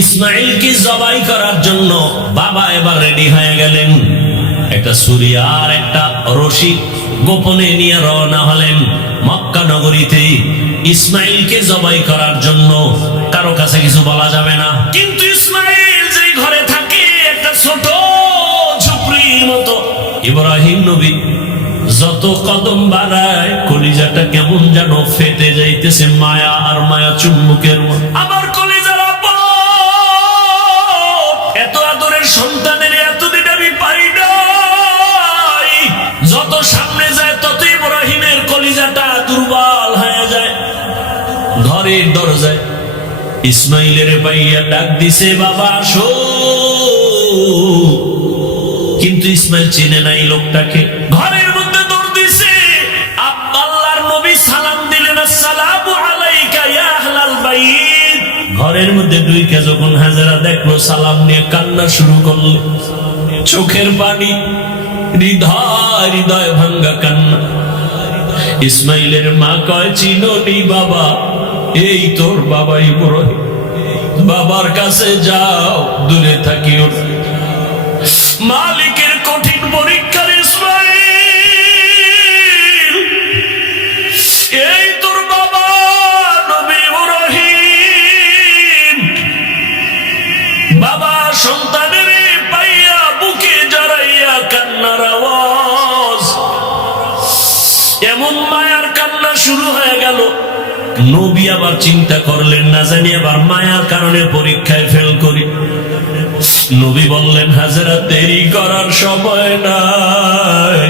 ইসমাইলকে জবাই করার জন্য বাবা এবার রেডি হয়ে গেলেন। একটা ছুরি আর একটা রশি গোপনে নিয়ে রওনা হলেন মক্কা নগরীতে। ইসমাইলকে জবাই করার জন্য কারো কাছে কিছু বলা যাবে না, কিন্তু ইসমাইল যে ঘরে থাকে একটা ছোট ঝুপড়ির মতো। ইব্রাহিম নবী যত কদম বাড়ায় কলিজাটা কেমন যেন ফেটে যাইতেছে মায়া আর মায়া চুম্বকের মতো। আমার কলিজার এত আদরের সন্তানের এতদিন আমি পাই নাই। যত সামনে যায় তত ইব্রাহিমের কলিজাটা দুর্বল হয়ে যায়। ঘরের দরজায় ইসমাইলের পাইয়া ডাক দিছে, বাবা আসো। কিন্তু ইসমাইল চিনে নাই লোকটাকে। ঘরের মধ্যে দৌড় দিছে। আল্লাহর নবী সালাম দিলেন, আসসালামু আলাইকা ইয়া আহলাল বাইত। ঘরের মধ্যে ঢুইকে যখন হাজেরা দেখলো, সালাম নিয়ে কান্না শুরু করলো, চোখের পানি, হৃদয় হৃদয় ভাঙ্গা কান্না। ইসমাইলের মা কয়, চিনোনি বাবা? এই তোর বাবা ইব্রাহিম। বাবার কাছে যাও, দূরে থাকিও। মালিকের কঠিন পরীক্ষার ইসমাইল, এই তোর বাবা নবী ইব্রাহিম। বাবা সন্তানের পাইয়া বুকে জড়াইয়া কান্নার আওয়াজ, এমন মায়ার কান্না শুরু হয়ে গেল। নবী আবার চিন্তা করলেন, না জানি আবার মায়ার কারণে পরীক্ষায় ফেল করি। নবী বললেন, হাজেরা দেরি করার সময় নাই,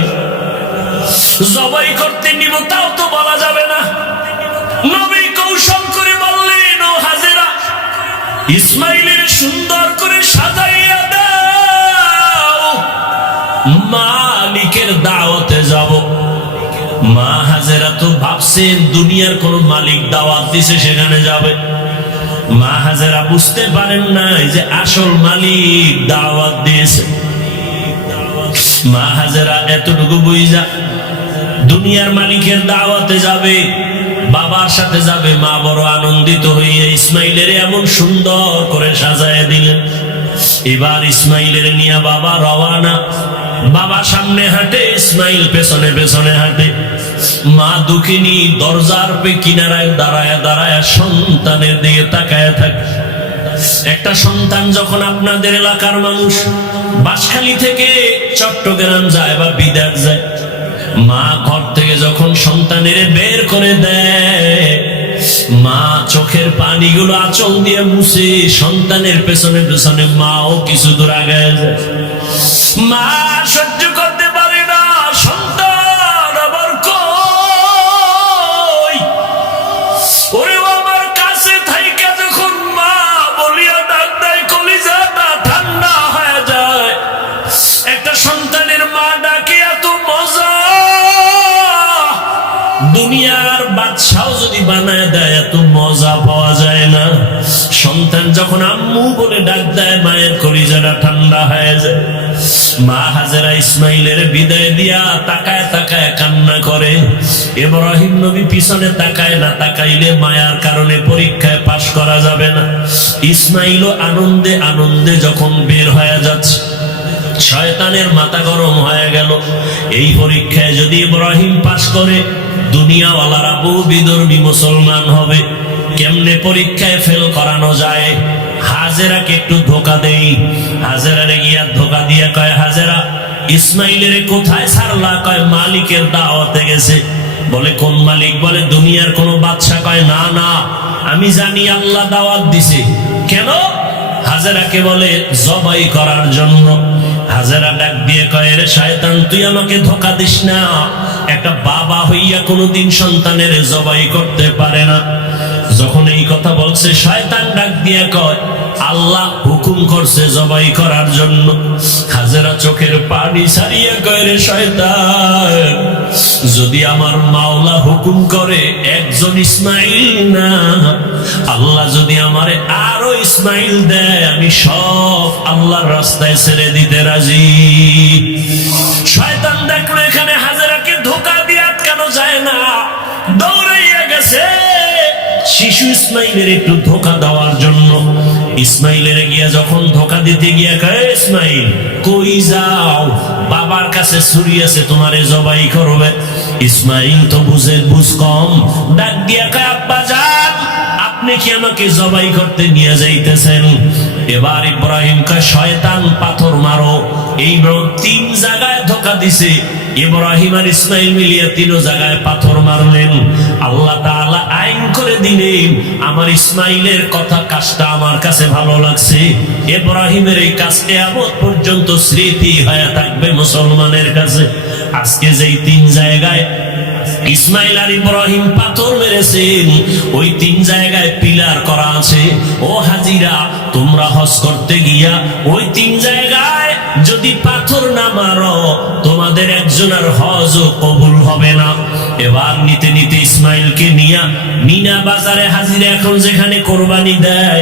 জবাই করতে নিব তাও তো বলা যাবে না। নবী কৌশল করে বললেন, ও হাজেরা, ইসমাইলের সুন্দর করে সাজাইয়া দাও, মালিকের দাওয়াতে যাব। মা হাজেরা তো ভাবছেন দুনিয়ার কোন মালিক দাওয়াত দিছে সেখানে যাবে। মা হাজেরা বুঝতে পারেন নাই যে আসল মালিক দাওয়াত দিয়েছে। মা হাজেরা এতটুকু বুঝা দুনিয়ার মালিকের দাওয়াতে যাবে, বাবার সাথে যাবে। মা বড় আনন্দিত হইয়া ইসমাইলের এমন সুন্দর করে সাজায় দিলেন। এবার ইসমাইলের নিয়ে বাবা রওয়ানা। বাবা সামনে হাঁটে, ইসমাইল পেছনে পেছনে হাঁটে। মা দুঃখিনী দরজার কিনারায় দাঁড়ায় দাঁড়ায় সন্তানের দিকে তাকায় থাকে। একটা সন্তান যখন আপনাদের এলাকার মানুষ বাঁশখালী থেকে চট্টগ্রাম যায় বা বিদেশ যায়, মা ঘর থেকে যখন সন্তানের বের করে দেয়, মা চোখের পানিগুলো আঁচল দিয়ে মুছে সন্তানের পেছনে পেছনে মাও কিছু দূর আগায় যায়। মা সহ্য করতে পারে না, সন্তান আবার কই। ওরে আমার কাছে থাইকা যখন মা বলিয়া ডাক দেয়, কলিজাটা ঠান্ডা হয়ে যায়। একটা সন্তানের মা ডাকে এত মজা, দুনিয়ার বাদশাও যদি বানায় দেয় এত মজা পাওয়া যায় না। সন্তান যখন আম্মু বলে ডাক দেয়, মায়ের কলিজাটা ঠান্ডা হয়ে যায়। মা হাজেরা ইসমাইলের বিদায় দিয়া তাকায় তাকায় কান্না করে। ইব্রাহিম নবী পিছনে তাকায় না, তাকাইলে মায়ার কারণে পরীক্ষায় পাশ করা যাবে না। ইসমাইলও আনন্দে আনন্দে যখন বের হয়ে যাচ্ছে, শয়তানের মাথা গরম হয়ে গেল। এই পরীক্ষায় যদি ইব্রাহিম পাশ করে, দুনিয়াওয়ালারা বহু বিধর্মী মুসলমান হবে। কেমনে পরীক্ষায় ফেল করানো যায়? হাজেরাকে একটু ধোকা দেই। হাজেরারে গিয়া ধোকা দিয়া কয়, হাজেরা ইসমাইলের কোথায় ছাড়লা? কয় মালিকের দাওয়াতে গেছে। বলে কোন মালিক? বলে দুনিয়ার কোন বাদশা। কয় না না, আমি জানি আল্লাহ দাওয়াত দিছে। কেন? হাজেরাকে বলে জবাই করার জন্য। হাজেরা ডাক দিয়ে কয়, রে শয়তান, তুই আমাকে ধোকা দিস না। একটা বাবা হইয়া কোনোদিন সন্তানের জবাই করতে পারে না। যখন এই কথা বলছে, শয়তান ডাক দিয়ে কয়, আল্লাহ হুকুম করছে জবাই করার জন্য। হাজেরা চোখের পানি ছাড়িয়ে কয়, রে শয়তান, যদি আমার মাওলা হুকুম করে একজন ইসমাইল না, আল্লাহ যদি আমারে আরো ইসমাইল দেয়, আমি সব আল্লাহর রাস্তায় ছেড়ে দিতে রাজি। শয়তান দেখলো এখানে হাজেরাকে ধোকা দিয়ে আটকানো যায় না, দৌড়াইয়া গেছে শিশু ইসমাইলের একটু ধোকা দেওয়ার জন্য। ইসমাইলের গিয়া যখন ধোকা দিতে গিয়া কয়, ইসমাইল কই যাও, বাবার কাছে ছুরি আছে, তোমারে জবাই করবে। ইসমাইল তো বুঝ কম, ডাক দিয়া কয়, আব্বা যান, আপনি কি আমাকে জবাই করতে নিয়ে যাইতেছেন? এবার ইব্রাহিম কয়, শয়তান, পাথর মারো। এই 3 জায়গায় ধোকা দিছে। ইব্রাহিম আর ইসমাইল মিলিয়ে 3 জায়গায় পাথর মারলেন। আল্লাহ তাআলা আইন করে দিলেন, আমার ইসমাইলের কথা কাজটা আমার কাছে ভালো লাগছে, ইব্রাহিমের এই কাজ কিয়ামত পর্যন্ত স্মৃতি হয়ে থাকবে মুসলমানের কাছে। আজকে যেই 3 জায়গায় ইসমাইল আর ইব্রাহিম পাথর মেরেছেন, ওই 3 জায়গায় পিলার করা আছে। ও হাজিরা, তোমরা হজ করতে গিয়া ওই 3 জায়গায় যদি পাথর না মারো, তোমাদের একজনের হজও কবুল হবে না। এবার নিতে নিতে ইসমাইলকে নিয়া মিনা বাজারে হাজিরা, এখন যেখানে কোরবানি দেয়,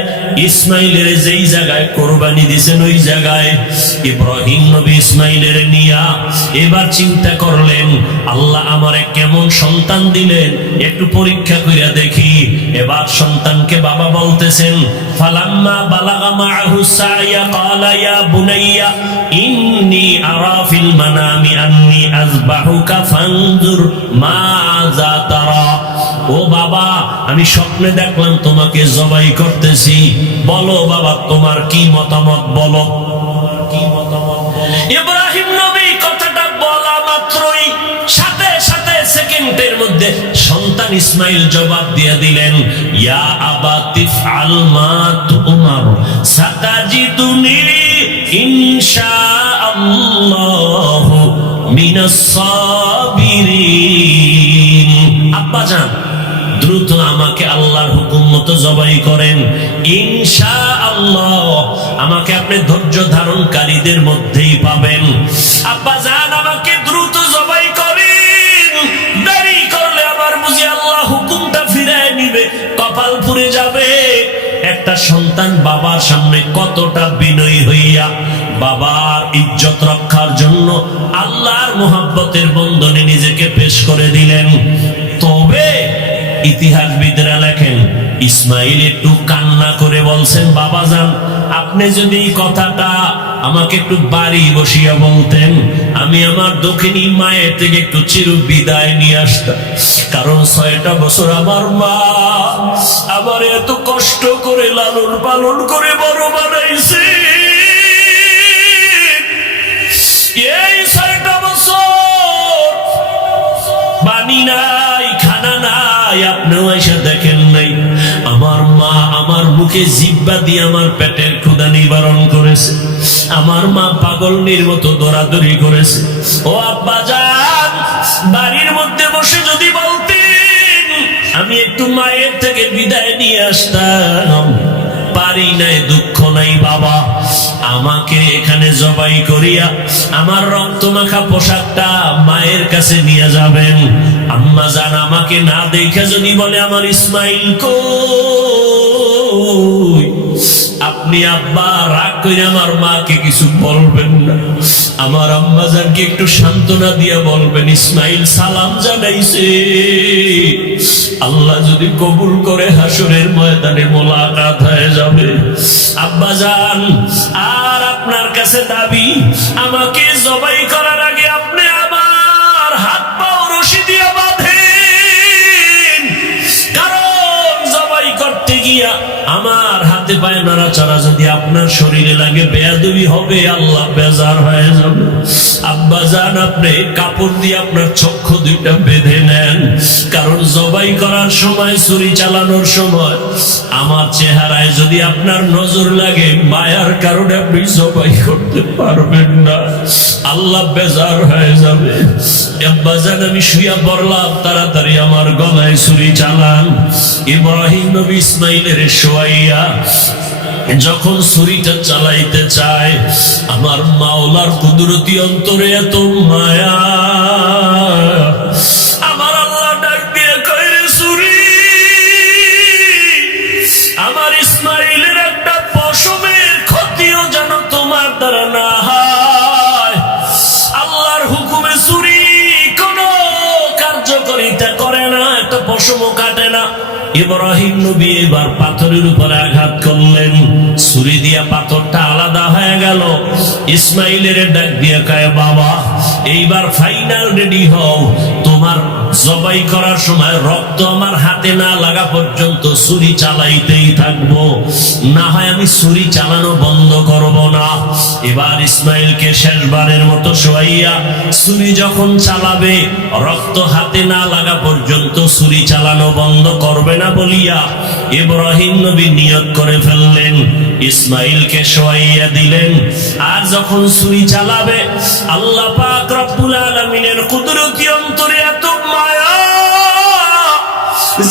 ইসমাইলের যেই জায়গায় কোরবানি দিয়েছেন ওই জায়গায় ইব্রাহিম নবী ইসমাইলের নিয়া এবার চিন্তা করলেন, আল্লাহ আমারে কেমন সন্তান দিলেন, একটু পরীক্ষা কইরা দেখি। এবার সন্তানকে বাবা বলতেছেন, ফালাম্মা বালাগা মাআহু সাইয়া ক্বালা ইয়া বুনাইয়া ইন্নী আরা ফিল মানামি আন্নী আযবাহুকা ফানজুর মাযা তারা। ও বাবা, আমি স্বপ্নে দেখলাম তোমাকে জবাই করতেছি, বলো বাবা তোমার কি মতামত, বলো কি মতামত বলো। ইব্রাহিম নবী কথাটা বলা মাত্রই সাথে সাথে সেকেন্ডের মধ্যে সন্তান ইসমাইল জবাব দিয়ে দিলেন, ইয়া আবা তিফআল মা তুমার সাতাজিদুনি ইনশাআল্লাহু মিনাস সাবিরিন। আব্বা জান, দ্রুত আমাকে আল্লাহর হুকুম মতো জবাই করেন, ইনশাআল্লাহ আমাকে আপনি ধৈর্য ধারণকারীদের মধ্যেই পাবেন। আব্বা জান, আমাকে দ্রুত জবাই করেন, দেরি করলে আমার বুঝি আল্লাহ হুকুমটা ফিরায় নিবে, কপাল পুড়ে যাবে। একটা সন্তান বাবার সামনে কতটা বিনয়ী হইয়া বাবার ইজ্জত রক্ষার জন্য আল্লাহর মুহাব্বতের বন্ধনে নিজেকে পেশ করে দিলেন। তবে ইতিহাসবিদরা লেখেন, ইসমাইল একটু কান্না করে বলছেন, বাবা জান, আপনি যদি এই কথাটা আমাকে একটু বাড়ি বসিয়া বলতেন, আমি আমার দক্ষিণী মায়ের থেকে একটু চির বিদায় নিয়ে আসতাম। কারণ 6টা বছর আমার মা আমার এত কষ্ট করে লালন পালন করে বড় বানাইছে। এই 6টা বছর পানি নাই, খানা নাই, আপনিও এসে দেখেন নাই। আমার মা আমার মুখে জিহ্বা দিয়ে আমার পেটের ক্ষুধা নিবারণ করেছে। আমার মা পাগলনির মতো দৌড়াদৌড়ি করেছে। ও আব্বা জান, বাড়ির মধ্যে বসে যদি বলতেন, আমি একটু মায়ের থেকে বিদায় নিয়ে আসতাম। পারি নাই, দুঃখ নাই বাবা, আমাকে এখানে জবাই করিয়া আমার রক্ত মাখা পোশাকটা মায়ের কাছে নিয়ে যাবেন। আম্মা জান আমাকে না দেখে যদি বলে আমার ইসমাইল কই, আপনি আব্বা রাগ করে আমার মাকে কিছু বলবেন না, আমার আম্মা জানকে একটু সান্ত্বনা দিয়া বলবেন, ইসমাইল সালাম জানাইছে, আল্লাহ যদি কবুল করে হাসরের ময়দানে মোলাকাত হয়ে যাবে। আব্বা জান, আর আপনার কাছে দাবি, আমাকে জবাই করার আগে আপনি আমার হাত পা রশি দিয়ে বাঁধেন, কারণ জবাই করতে গিয়া আমার হাতে পায়ে নাড়াচাড়া যদি আপনার শরীরে লাগে, বেয়াদবি হবে, আল্লাহ বেজার হয়ে যাবে। আব্বা জান, আপনি কাপড় দিয়ে আপনার চক্ষু 2টা বেঁধে নেন, কারণ জবাই করার সময়, ছুরি চালানোর সময় আমার চেহারায় যদি আপনার নজর লাগে, মায়ার কারণে আপনি জবাই করতে পারবেন না, আল্লাহ বেজার হয়ে যাবে। আব্বা জান, আমি শুয়া পড়লাম, তাড়াতাড়ি আমার গলায় ছুরি চালান। ইব্রাহিম নবী ইসমাইলের শোয়াইয়া যখন ছুরিটা চালাইতে চায়, আমার মাওলার কুদরতি অন্তরে এত মায়া, আমার আল্লাহ ডাক দিয়ে কয়, রে ছুরি, আমার ইসমাইলের একটা পশমের ক্ষতিও যেন তোমার দ্বারা না হয়। আল্লাহর হুকুমে ছুরি কোনো কার্যকারিতা করে না, একটা পশমও কাটে না। ইব্রাহিম নবী এবার পাথরের উপরে আঘাত করলেন, ছুরি দিয়া পাথরটা আলাদা হয়ে গেল। ইসমাইলের ডাক দিয়ে কয়, বাবা এইবার ফাইনাল রেডি হও, তোমার জবাই করার সময় রক্ত আমার হাতে না লাগা পর্যন্ত ছুরি চালাইতেই থাকবো, না হয় আমি ছুরি চালানো বন্ধ করব না। এবার ইসমাইলকে শেষবারের মতো শোয়াইয়া ছুরি যখন চালাবে, রক্ত হাতে না লাগা পর্যন্ত ছুরি চালানো বন্ধ করবে না বলিয়া ইব্রাহিম নবী নিয়ত করে ফেললেন। ইসমাইলকে শোয়াইয়া দিলেন, আর যখন ছুরি চালাবে, আল্লাহ পাক রব্বুল আলামিনের কুদরতি অন্তরে এত মায়া,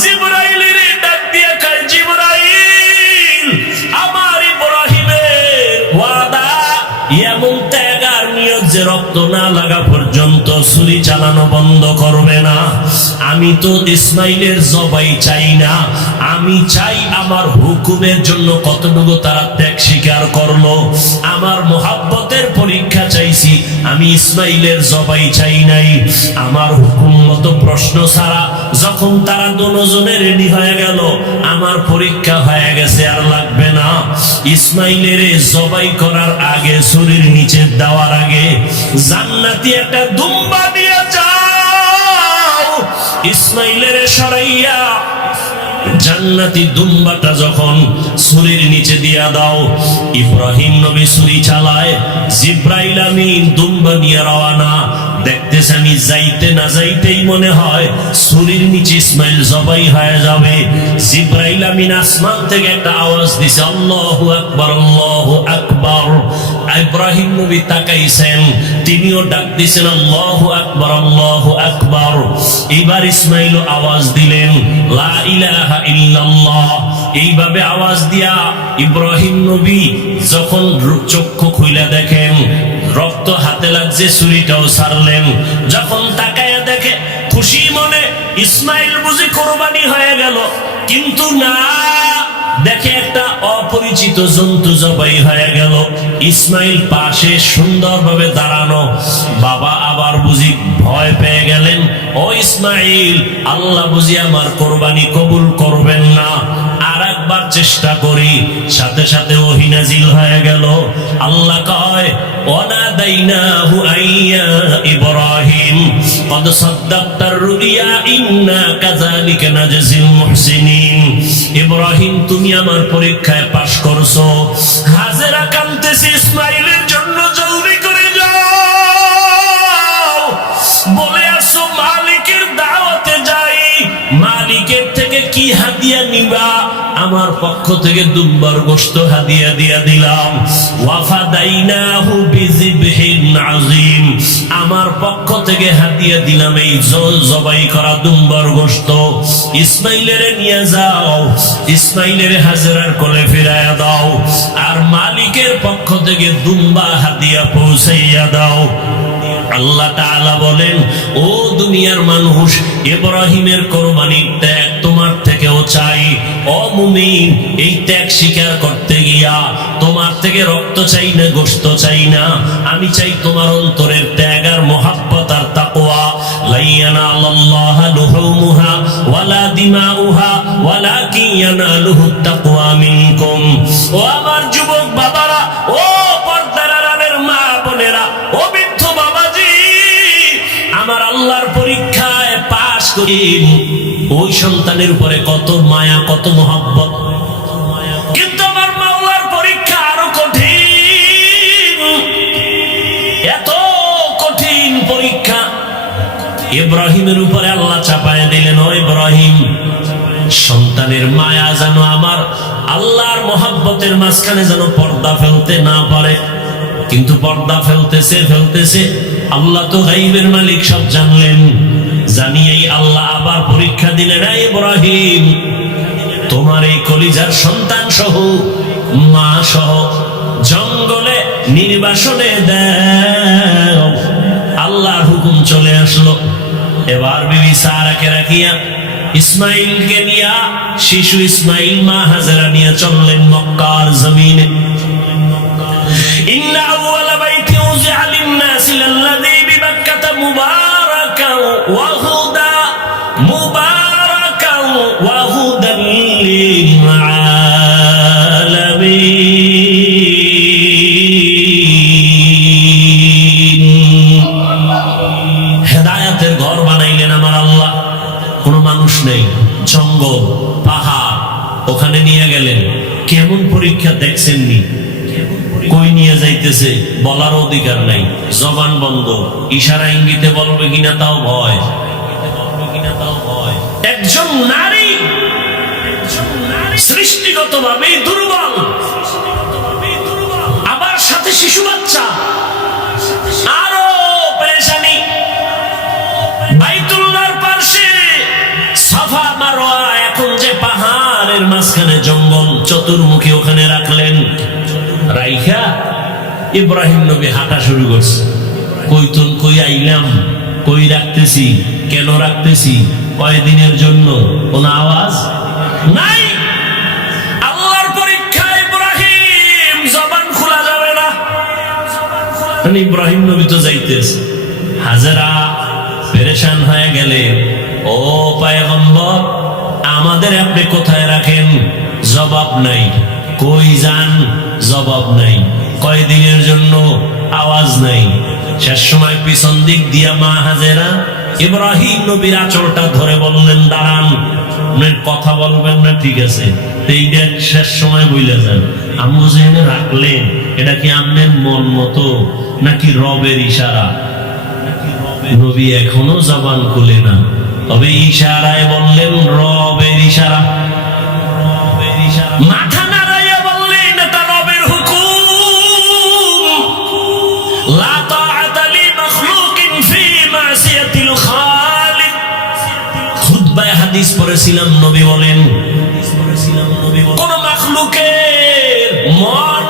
জিবরাইলের ডাক দিয়ে কয়, জিবরাইল আমার ইব্রাহিমের ওয়াদা, এমন ত্যাগ আর নিয়ত যে রক্ত না লাগা পর্যন্ত ছুরি চালানো বন্ধ করবে না। আমি তো ইসমাইলের জবাই চাই না, আমি চাই আমার হুকুমের জন্য কতটুকু তারা ত্যাগ স্বীকার করলো। আমার মোহাব্বতের পরীক্ষা চাইছি, আমি ইসমাইলের জবাই চাই নাই। আমার হুকুম মতো প্রশ্ন ছাড়া যখন তারা দুজনে রেডি হয়ে গেল, আমার পরীক্ষা হয়ে গেছে, আর লাগবে না। ইসমাইলের জবাই করার আগে, ছুরির নিচে দেওয়ার আগে জান্নাতি একটা দুম্বা দিয়ে যাও। ইসমাইলের সরাইয়া জান্নাতি দুম্বাটা যখন ছুরির নিচে দিয়া দাও, ইব্রাহিম নবী ছুরি চালায়, জিব্রাইল আমিন দুম্বা নিয়ে রওনা। দেখতেছে আমি যাইতে না যাইতেই মনে হয় ছুরির নিচে ইসমাইল জবাই হয়ে যাবে। জিব্রাইল আমিন আসমান থেকে একটা আওয়াজ দিছে, আল্লাহু আকবার, আল্লাহু আকবার। ইব্রাহিম নবী তাকাইছেন, তিনিও ডাক দিছেন, আল্লাহু আকবার, আল্লাহু আকবার। এবার ইসমাইল আওয়াজ দিলেন, লা ইলাহা ইল্লাল্লাহ। এইভাবে আওয়াজ দিয়া ইব্রাহিম নবী যখন চক্ষু খুইলা দেখেন রক্ত হাতে লাগছে, ছুরিটাও ছাড়লেন। যখন তাকায়া দেখে, খুশি মনে ইসমাইল বুঝি কোরবানি হয়ে গেল, কিন্তু না, দেখে একটা অপরিচিত জন্তু জবাই হয়ে গেল। ইসমাইল পাশে সুন্দরভাবে দাঁড়ানো। বাবা আবার বুঝি ভয় পেয়ে গেলেন, ও ইসমাইল, আল্লাহ বুঝি আমার কোরবানি কবুল করবেন না, আর একবার চেষ্টা করি। সাথে সাথে ওহী নাজিল হয়ে গেল। আল্লাহ কয়, ওয়ানাদাইনাহু আইয়া ইব্রাহিম কদ সাদ্দাকতার রুইয়া ইন্না কাযালিকা নাজজিল মুহসিনিন। ইব্রাহিম তুমি আমার পরীক্ষায় পাশ করছো। হাজেরা কাঁদতেছে ইসমাইলের জন্য, জলদি করে যাও, বলে আসো মালিকের দাওয়াতে যাই। মালিকের থেকে কি হাদিয়া নিবা? আমার পক্ষ থেকে দুম্বার গোশত হাদিয়া দিয়া দিলাম। ওয়াফাদাইনাহু বিযিবহিন আযীম, আমার পক্ষ থেকে হাদিয়া দিলাম এই জবাই করা দুম্বার গোশত। ইসমাইলের নিয়ে যাও, ইসমাইলের হাজেরার কোলে ফিরাইয়া দাও, আর মালিকের পক্ষ থেকে দুম্বা হাদিয়া পৌঁছাইয়া দাও। আল্লাহ তাআলা বলেন, ও দুনিয়ার মানুষ, ইব্রাহিমের কোরবানির ত্যাগ তোমার থেকেও চাই। ও মুমিন, এই ত্যাগ স্বীকার করতে গিয়া তোমার থেকে রক্ত চাই না, গোশত চাই না, আমি চাই তোমার অন্তরের ত্যাগ আর মুহাব্বত আর তাকওয়া। লা ইয়ানালাল্লাহু লুহুমুহা ওয়ালা দিমাউহা ওয়ালাকিন ইয়ানালুহুত তাকওয়া মিনকুম। ও আমার যুবক বাবারা, ও পর্দার আড়ালের মা বোনেরা, ও বৃদ্ধ বাবাজি, আমার আল্লাহর পরীক্ষায় পাশ করি। ওই সন্তানের উপরে কত মায়া, কত মহব্বত, কিন্তু আমার মাওলার পরীক্ষা আরো কঠিন, এত কঠিন পরীক্ষা ইব্রাহিমের উপরে আল্লাহ চাপায় দিলেন। ও ইব্রাহিম, সন্তানের মায়া যেন আমার আল্লাহর মহব্বতের মাঝখানে যেন পর্দা ফেলতে না পারে। কিন্তু পর্দা ফেলতেছে। আল্লাহ তো গাইবের মালিক, সব জানলেন। জানিয়েই আল্লাহ আবার পরীক্ষা দিলেন, ইব্রাহিম, তোমার এই কলিজার সন্তান সহ, মা সহ জঙ্গলে নির্বাসনে দাও। আল্লাহর হুকুম চলে আসলো। এবার বিবি সারাকে রাখিয়া ইসমাইলকে নিয়া, শিশু ইসমাইল মা হাজেরা নিয়ে চললেন মক্কার জমিনে। ইন্না আউওয়ালা বাইতি উযিআ লিন-নাসি লাল্লাযী বিবাক্কাতা মুবারাকান ওয়া হুদা, মুবারাকান ওয়া হুদান দেখছেননি, কই নিয়ে যাইতেছে বলার অধিকার নাই, জবান বন্ধ, ইশারা ইঙ্গিতে বলবে কিনা তাও ভয়। একজন নারী সৃষ্টিগতভাবেই দুর্বল, আবার সাথে শিশু বাচ্চা, আরো পেরেশানি। বাইতুল্লাহর পাশে সাফা মারওয়া, এখন যে পাহাড়ের মাঝখানে জঙ্গল, চতুর্মুখী ওখানে রাখলেন। রাইখা ইব্রাহিম নবী হাঁটা শুরু করছে। কই আইলাম, কই রাখতেছি, কেন রাখতেছি, কয়দিনের জন্য, কোন আওয়াজ নাই। আল্লাহর পরীক্ষা, ইব্রাহিম জবান খোলা যাবে না। ইব্রাহিম নবী তো যাইতেছে, হাজেরা পেরেশান হয়ে গেলেন, ও পয়গম্বর আমাদের আপনি কোথায় রাখেন? জবাব নাই। কই যান? জবাব নাই। কয়দিনের জন্য? আওয়াজ নাই। শেষ সময় পিছন দিক দিয়া মা হাজেরা ইব্রাহিম নবীর আঁচলটা ধরে বললেন, দাঁড়ান, কথা বলবেন না, ঠিক আছে, এইটা শেষ সময় বইলে যান। আম্মু যেখানে রাখলেন এটা কি আপনার মন মতো নাকি রবের ইশারা? নবী এখনো জবান খুলে না, তবে ইশারায় বললেন রবের ইশারা। মাথা নাড়াইয়া বললেন এটা রবের হুকুম। লা তাআতা লি মাখলুকিন ফি মাসিয়াতিল খালিক। খুতবায় হাদিস পড়েছিলাম, নবী বলেন কোন মাখলুকের মন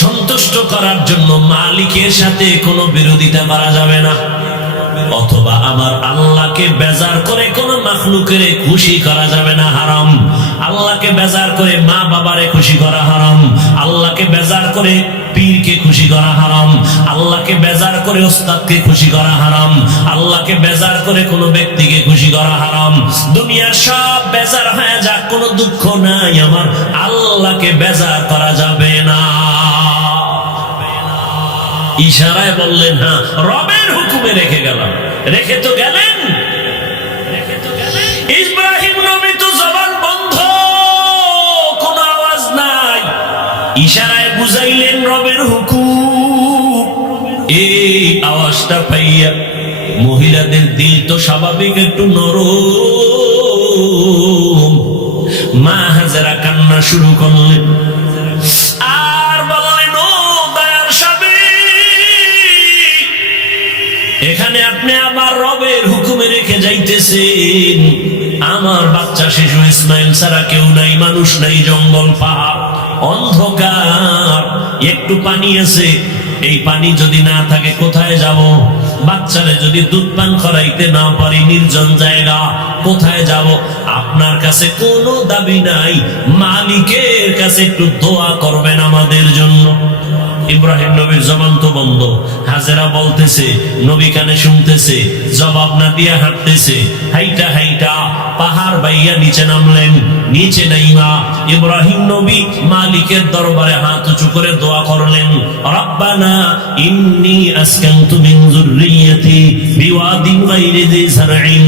সন্তুষ্ট করার জন্য মালিকের সাথে কোনো বিরোধিতা করা যাবে না, অথবা আমার আল্লাহকে বেজার করে কোন মাখলুকের খুশি করা যাবে না, হারাম। আল্লাহকে বেজার করে মা বাবারে খুশি করা হারাম, আল্লাহকে বেজার করে পীরকে খুশি করা হারাম, আল্লাহকে বেজার করে ওস্তাদকে খুশি করা হারাম, আল্লাহকে বেজার করে কোনো ব্যক্তিকে খুশি করা হারাম। দুনিয়ার সব বেজার হয়ে যাক, কোনো দুঃখ নাই, আমার আল্লাহকে বেজার করা যাবে না। ইশারায় বললেন, হ্যাঁ রবের হুকুমে রেখে গেলাম। রেখে তো গেলেন। ইব্রাহিম নবী তো জবান বন্ধ, কোনো আওয়াজ নাই। ইশারায় বুঝাইলেন রবের হুকুম। এই আওয়াজটা পাইয়া মহিলাদের দিল তো স্বাভাবিক একটু নরম। মা হাজেরা কান্না শুরু করলেন, আর বললেন, ও দয়ার স্বামী, এখানে আপনি আমার রবের হুকুমে রেখে যাইতেছেন। আমার বাচ্চা শিশু ইসমাইল ছাড়া কেউ নাই, মানুষ নাই, জঙ্গল পাহাড় অন্ধকার, একটু পানি আছে, এই পানি যদি না থাকে কোথায় যাব? বাচ্চারে যদি দুধ পান করাইতে না পারি, নির্জন জায়গা, কোথায় যাব? আপনার কাছে কোনো দাবি নাই, মালিকের কাছে একটু দোয়া করবেন আমাদের জন্য। ইব্রাহিম নবীর জবান তো বন্ধ। হাজেরা বলতেছে, নবী কানে শুনতেছে, জবাব না দিয়া হাঁটতেছে। হাইটা হাইটা পাহাড় বাইয়া নিচে নামলেন। নিচে নাইমা ইব্রাহিম নবী মালিকের দরবারে হাত উঁচু করে দোয়া করলেন, রব্বানা ইন্নী আসকানতু মিন যুররিয়্যাতি বিওয়াদিন গায়রি যি যারইন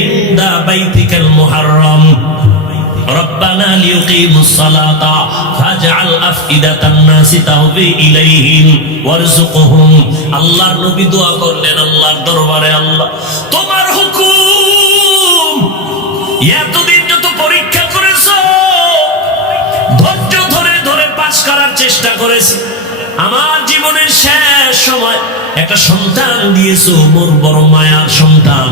ইনদা বাইতিকাল মুহাররম রব্বানা লিয়ুকিমুস সালাতা ফাজআল আফইদাতান নাসি তাহবি ইলাইহিম ওয়ারযুকহুম। আল্লাহর নবী দোয়া করলেন আল্লাহর দরবারে, আল্লাহ তোমার হুকুম, এতদিন যত পরীক্ষা করেছো, ধৈর্য ধরে ধরে পাস করার চেষ্টা করেছি, আমার জীবনের শেষ সময় একটা সন্তান দিয়েছো, মোর বড় মায়ার সন্তান।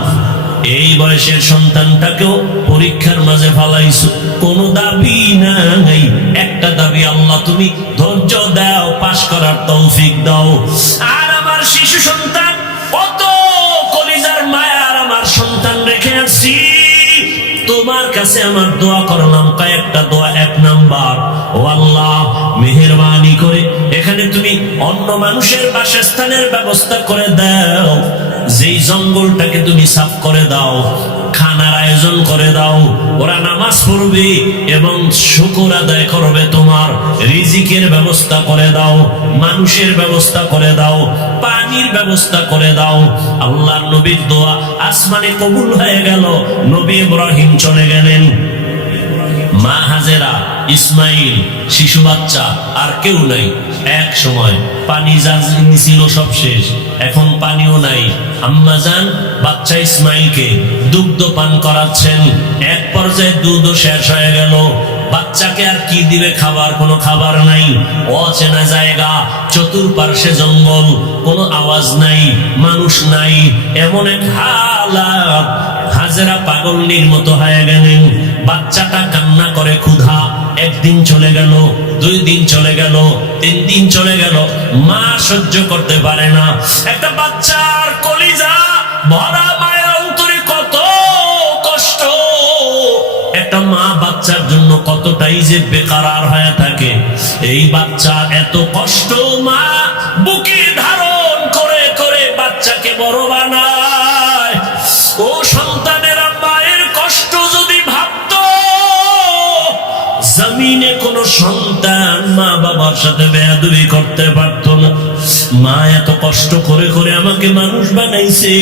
এই বয়সের সন্তানটাকেও পরীক্ষার মাঝে ফালাইছো, কোনো দাবি নাই, একটা দাবি, আল্লাহ তুমি ধৈর্য দাও, পাশ করার তৌফিক দাও। আর আমার শিশু সন্তান, কত কলিজার মায়ার আমার সন্তান রেখে আসছি, তোমার কাছে আমার দোয়া করলাম, কয়েকটা দোয়া। এক নাম্বার, ও আল্লাহ মেহেরবানি করে এখানে তুমি অন্য মানুষের বাসস্থানের ব্যবস্থা করে দাও, যেই জঙ্গলটাকে তুমি সাফ করে দাও, খানার আয়োজন করে দাও, ওরা নামাজ পড়বে এবং শুকর আদায় করবে, তোমার রিজিকের ব্যবস্থা করে দাও, মানুষের ব্যবস্থা করে দাও, পানির ব্যবস্থা করে দাও। আল্লাহর নবীর দোয়া আসমানে কবুল হয়ে গেল। নবী ইব্রাহিম চলে গেলেন। মা হাজেরা, ইসমাইল, শিশু বাচ্চা, আর কেউ নাই। এক সময় পানি যা ছিল সব শেষ, এখন পানিও নাই। আম্মা জান বাচ্চা ইসমাইলকে দুগ্ধ পান করাচ্ছেন। এক পর্যায়ে দুধও শেষ হয়ে গেল। বাচ্চাকে আর কি দিবে? খাবার, কোনো খাবার নাই, অচেনা জায়গা, চতুর্পার্শ্বে জঙ্গল, কোনো আওয়াজ নাই, মানুষ নাই, এমন এক হালাত। হাজেরা পাগলনির মতো হয়ে গেলেন। বাচ্চাটা কান্না করে ক্ষুধা। একদিন চলে গেল, 2 দিন চলে গেল, 3 দিন চলে গেল। মা সহ্য করতে পারে না। একটা বাচ্চার কলিজা ভরা মায়ের অন্তরে কত কষ্ট। একটা মা বাচ্চার জন্য কতটাই যে বেকারার হয়ে থাকে। এই বাচ্চার এত কষ্ট মা বুকে ধারণ করে করে বাচ্চাকে বড় বানায়। ও সন্তানেরা, মায়ের কষ্ট যদি ভাবতো, জমিনে কোন সন্তান মা বাবার সাথে বেয়াদবি করতে পারতো না। মা এত কষ্ট করে করে আমাকে মানুষ বানাইছে।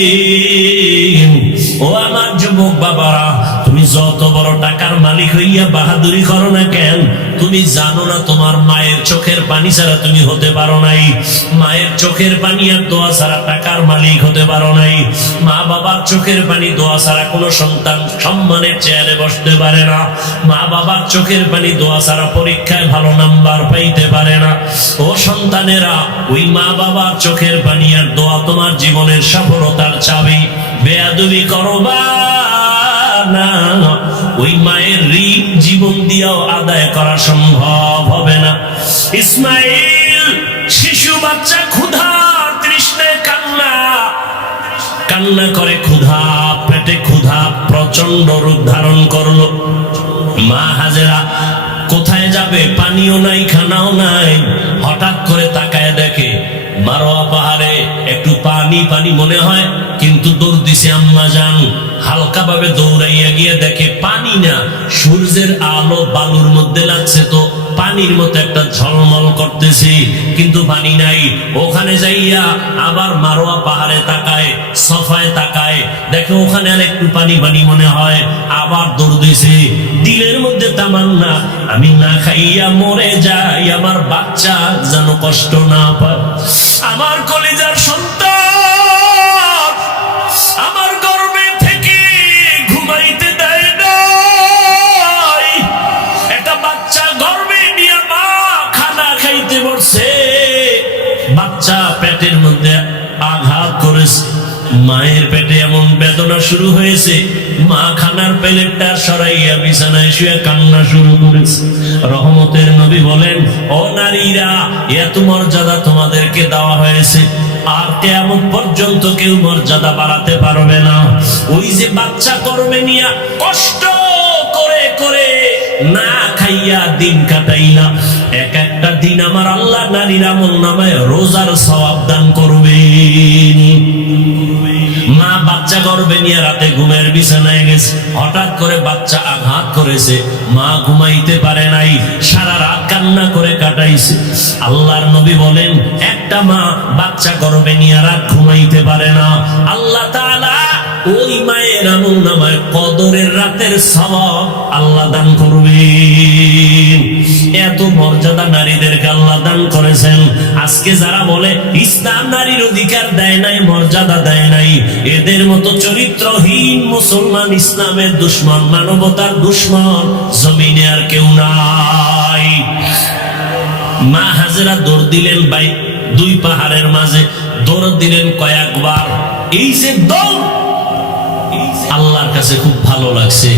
ও আমার যুবক বাবারা, তুমি যত বড় টাকার মালিক হইয়া বাহাদুরি করো না কেন, তুমি জানো না তোমার মায়ের চোখের পানি ছাড়া তুমি হতে পারো নাই। মায়ের চোখের পানি আর দোয়া ছাড়া টাকার মালিক হতে পারো নাই। মা বাবার চোখের পানি দোয়া ছাড়া কোনো সন্তান সম্মানের চেয়ারে বসতে পারে না। মা বাবার চোখের পানি দোয়া ছাড়া পরীক্ষায় ভালো নাম্বার পাইতে পারে না। ও সন্তানেরা, ওই মা বাবার চোখের পানি আর দোয়া তোমার জীবনের সফলতার চাবি। বেয়াদবি করবা না, ওই মায়ের ঋণ জীবন দিয়েও আদায় করা সম্ভব হবে না। ইসমাইল শিশু বাচ্চা ক্ষুধার তৃষ্ণায় কান্না করে, ক্ষুধা, পেটে ক্ষুধা প্রচন্ড রূপ ধারণ করলো। মা হাজেরা কোথায় যাবে? পানিও নাই, খানাও নাই। হঠাৎ করে তাকায় দেখে মারোয়া পাহাড়ে একটু পানি পানি মনে হয়, কিন্তু দৌড় দিছে আম্মা জান। হালকা ভাবে দৌড়াইয়া গিয়ে দেখে পানি না, সূর্যের আলো বালুর মধ্যে লাগছে, তো পানির মতো একটা ঝলমল করতেছে, কিন্তু পানি নাই। ওখানে যাইয়া আবার মারোয়া পাহাড়ে তাকায়, সফায় তাকায়, দেখে ওখানে আর একটু পানি পানি মনে হয়। আবার দৌড় দিছে। দিলের মধ্যে তামান্না, আমি না খাইয়া মরে যাই, আমার বাচ্চা যেন কষ্ট না পায়। আমার কলিজার সন্তান আমার গর্ভে থেকে ঘুমাইতে দেয় নাই। একটা বাচ্চা গর্ভে নিয়ে মা খানা খাইতে বসছে, বাচ্চা পেটের মধ্যে আঘাত করেছে। মায়ের পেটে এমন বেদনা শুরু হয়েছে, মা খানার প্লেটটা সরাইয়া বিছানায় শুয়ে কান্না শুরু করেছে। রহমতের নবী বলেন, ও নারীরা, এত মর্যাদা তোমাদেরকে দেওয়া হয়েছে, আর কিয়ামত পর্যন্ত কেউ মর্যাদা বাড়াতে পারবে না। ওই যে বাচ্চা করবে নিয়া কষ্ট করে করে না খাইয়া দিন কাটাইলা, এক একটা দিন আমার আল্লাহ নারীর আমলনামায় রোজার সওয়াব দান করবেন। মা বাচ্চা গর্ভে নিয়ে রাতে ঘুমের বিছানায় গেছে, হঠাৎ করে বাচ্চা আঘাত করেছে, মা ঘুমাইতে পারে নাই, সারা রাত কান্না করে কাটাইছে। আল্লাহর নবী বলেন, একটা মা বাচ্চা গর্ভে নিয়ে রাত ঘুমাইতে পারে না, আল্লাহ তাআলা ওই মায়ের আমলনামায় কদরের রাতের সওয়াব আল্লাহ দান করবেন। এত মর্যাদা নারীদেরকে আল্লাহ দান করেছেন। আজকে যারা বলে ইসলাম নারীর অধিকার দেয় নাই, মর্যাদা দেয় নাই, এদের মতো চরিত্রহীন মুসলমান, ইসলামের দুশ্মন, মানবতার দুশ্মন জমিনে আর কেউ নাই। মা হাজেরা দৌড় দিলেন 2 পাহাড়ের মাঝে, দৌড় দিলেন কয়েকবার। এই যে দৌড় আল্লাহর কাছে খুব ভালো লাগছে।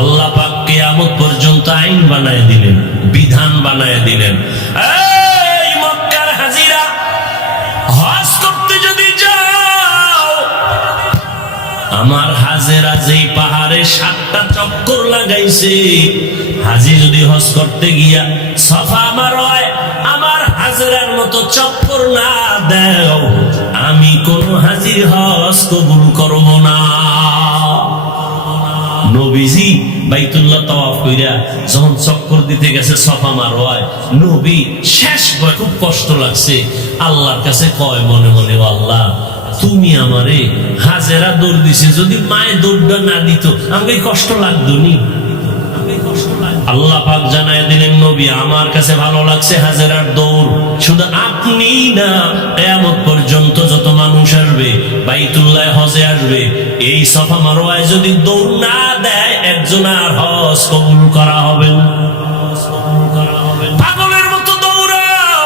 আল্লাহ পাক কিয়ামত পর্যন্ত আইন বানায় দিলেন, বিধান বানায় দিলেন। এই মক্কার হাজিরা, হজ করতে যদি যাও, আমার হাজেরা যেই পাহাড়ে 7টা চক্কর লাগাইছে, হাজি যদি হজ করতে গিয়া সফা মারোয় আমার হাজেরার মতো চক্কর না দাও, আমি কোন হাজির হজ কবুল করব না। নবীজি বাইতুল্লাহ তাওয়াফ কইরা যখন চক্কর দিতে গেছে সফা মারওয়ায়, নবী শেষ বয় খুব কষ্ট লাগছে, আল্লাহর কাছে কয় মনে মনে, আল্লাহ তুমি আমারে, হাজেরা দৌড় দিছে, যদি মায়ে দৌড়টা না দিত আমাকে কষ্ট লাগতো নি, আমাকে কষ্ট লাগতো। আল্লাহ পাক জানায় দিলেন, নবী আমার কাছে ভালো লাগছে হাজেরার দৌড়। শুধু আপনি না, কিয়ামত পর্যন্ত যত মানুষ আসবে, বাইতুল্লাহ হজে আসবে, এই সাফা মারওয়ায় যদি দৌড় না দেয়, একজন আর হজ কবুল করা হবে না। পাগলের মতো দৌড়াও,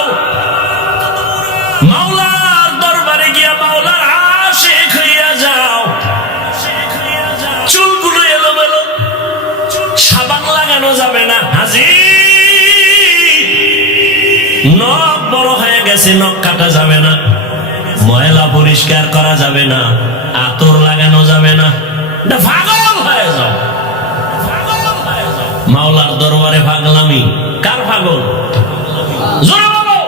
মাওলার দরবারে গিয়া মাওলার আশিক হইয়া যাও। চুলগুলো এলোমেলো, সাবান লাগানো যাবে না। হাজি নখ বড় হয়ে গেছে, নখ কাটা যাবে না। ময়লা পরিষ্কার করা যাবে না, আতর লাগানো যাবে না। পাগল হয়ে যাও। মাওলার দরবারে পাগলামি কার পাগল? জোরে বলো।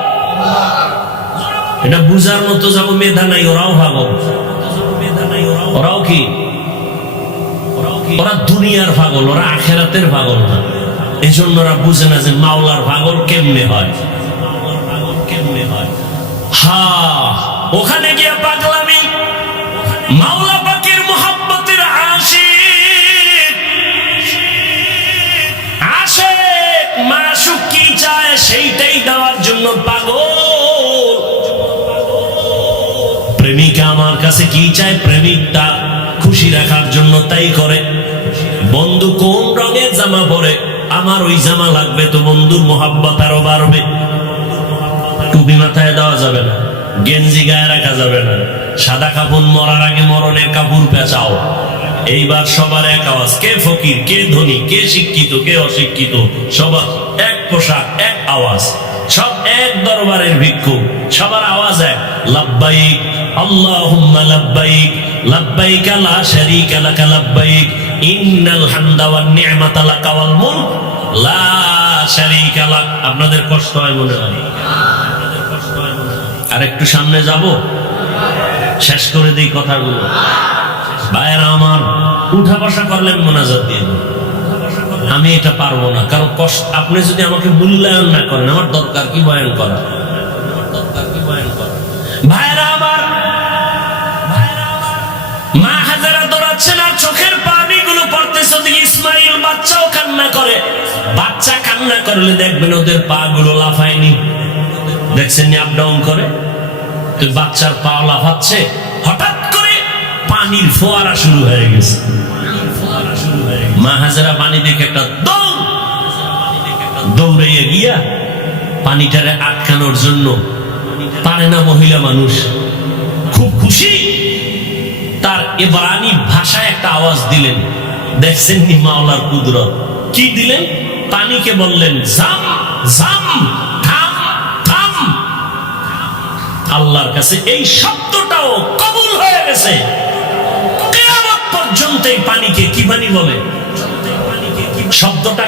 এটা বুঝার মতো যাব মেধা নাই, ওরাও পাগল। ওরাও কি? ওরা দুনিয়ার পাগল, ওরা আখেরাতের পাগল না। এই জন্য ওরা বুঝে না যে মাওলার পাগল কেমনে হয়। ওখানে গিয়ে পাগলামি। মাওলা পাকের মুহাব্বতের আশিক, আশিক মাশুক কি চায় সেইটাই দেওয়ার জন্য পাগল। প্রেমিকা আমার কাছে কি চায়, প্রেমিকটা খুশি রাখার জন্য তাই করে। বন্ধু কোন রঙের জামা পরে, আমার ওই জামা লাগবে, তো বন্ধুর মোহাব্বত আরো বাড়বে। টুপি মাথায় দেওয়া যাবে না, গেঞ্জি গায়ে রাখা যাবে না, সাদা কাপড় মরার আগে মরণের কাপড় পেঁচাও। এইবার সবার এক আওয়াজ, কে ফকির, কে ধনী, কে শিক্ষিত, কে অশিক্ষিত, সবার এক পোশাক, এক আওয়াজ, সব এক দরবারের ভিক্ষু, সবার আওয়াজ এক, লাব্বাইক আল্লাহুম্মা লাব্বাইক, লাব্বাইক লা শারীকা লাকা লাব্বাইক, ইন্নাল হামদা ওয়ান নি'মাতা লাকা ওয়াল মুলক লা শারীকা লাক। আপনাদের কষ্ট হয় মনে হয়? আর একটু সামনে যাব, শেষ করে দিই কথাগুলো। ভাইয়েরা আমার, উঠা বসা করলেন মোনাজাত দিয়ে। আমি এটা পারবো না, কারণ কষ্ট। আপনি যদি আমাকে মূল্যায়ন না করেন, আমার দরকার কি বয়ান করা? ভাইয়েরা আমার, মা হাজেরা দৌড়াচ্ছেন আর চোখের পানিগুলো পড়তেছে। ইসমাইল বাচ্চাও কান্না করে। বাচ্চা কান্না করলে দেখবেন ওদের পা গুলো লাফায়নি। দেখছেন আপ ডাউন করে, তো বাচ্চার পা লাফাচ্ছে। হঠাৎ করে পানির ফোয়ারা শুরু হয়ে গেছে। মা হাজেরা পানি দেখে একটা দৌড়ে গিয়া পানিটারে আটকানোর জন্য, পারে না মহিলা মানুষ, খুব খুশি, তার ইবরানি ভাষায় একটা আওয়াজ দিলেন। দেখছেন নি মাওলার কুদরত কি দিলেন? পানিকে বললেন জাম জাম, থাম থাম। আল্লাহর কাছে এই শব্দটাও কবুল হয়ে গেছে। কিয়ামত পর্যন্ত এই পানিকে কি পানি বলে? শব্দটা